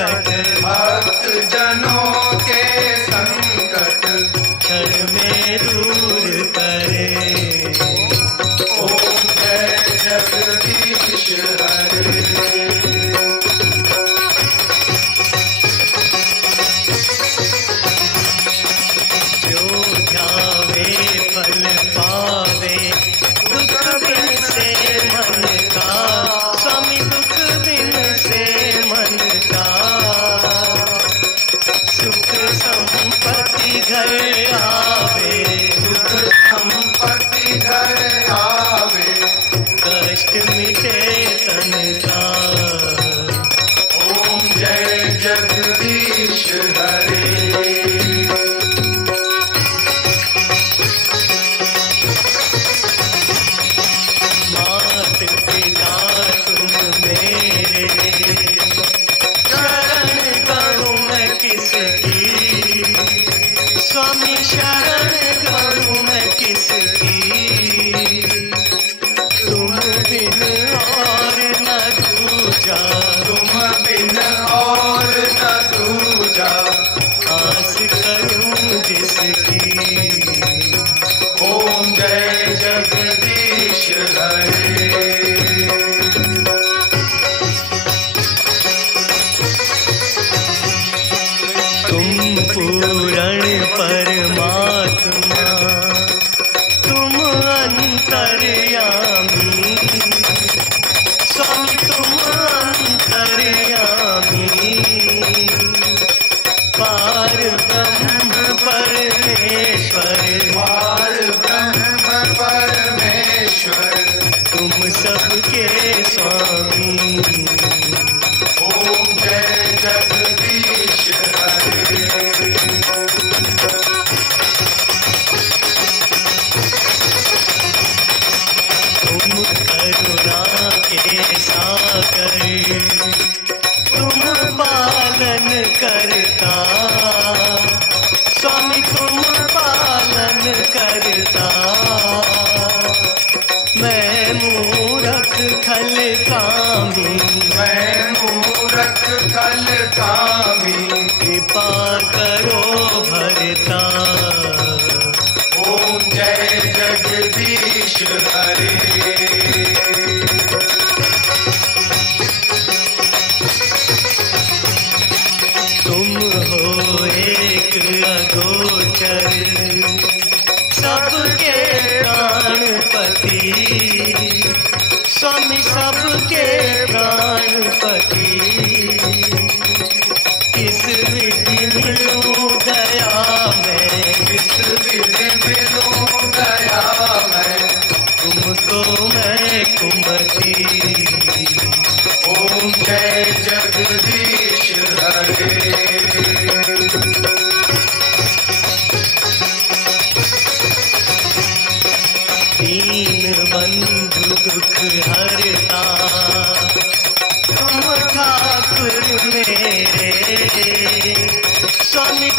प्रकट भक्त जनों के संकट क्षण में दूर करे। ओम जय जगदीश हरे। जो ध्यावे फल पावे दुख बिन से मन का, स्वामी दुख बिन से मन का। सुख संपत्ति घर आवे, सुख संपत्ति घर आवे, कष्ट मिटे तन का। ओम जय जगदीश हरे। मात पिता तुम मेरे, शरण करूं मैं किसकी, स्वामी शरण करूं मैं किसकी। तुम बिन और न दूजा, तुम बिन और न दूजा, आस करूं जिसकी। ओम जय जगदीश हरे। तुम पूर्ण परमात्मा, तुम अंतर्यामी, स्वामी तुम अंतर्यामी। पार ब्रह्म परमेश्वर, पार ब्रह्म परमेश्वर, तुम सबके स्वामी। ओम जय जगदीश हरे। तुम करुणा के सागर, तुम पालन करता, स्वामी तुम पालन करता। मैं मूरख खल कामी, मैं मूरख खल कामी, कृपा करो भरता। ओम जय जगदीश हरे। तुम हो एक अगोचर, सबके प्राणपति, स्वामी सबके प्राणपति। किस विधि मिलूं दया में, इस विधि मिलूं दया मैं, तुमको मैं कुमति। ओम जय जगदीश हरे। दीन बंधु दुख हरता, तुम ठाकुर मेरे, स्वामी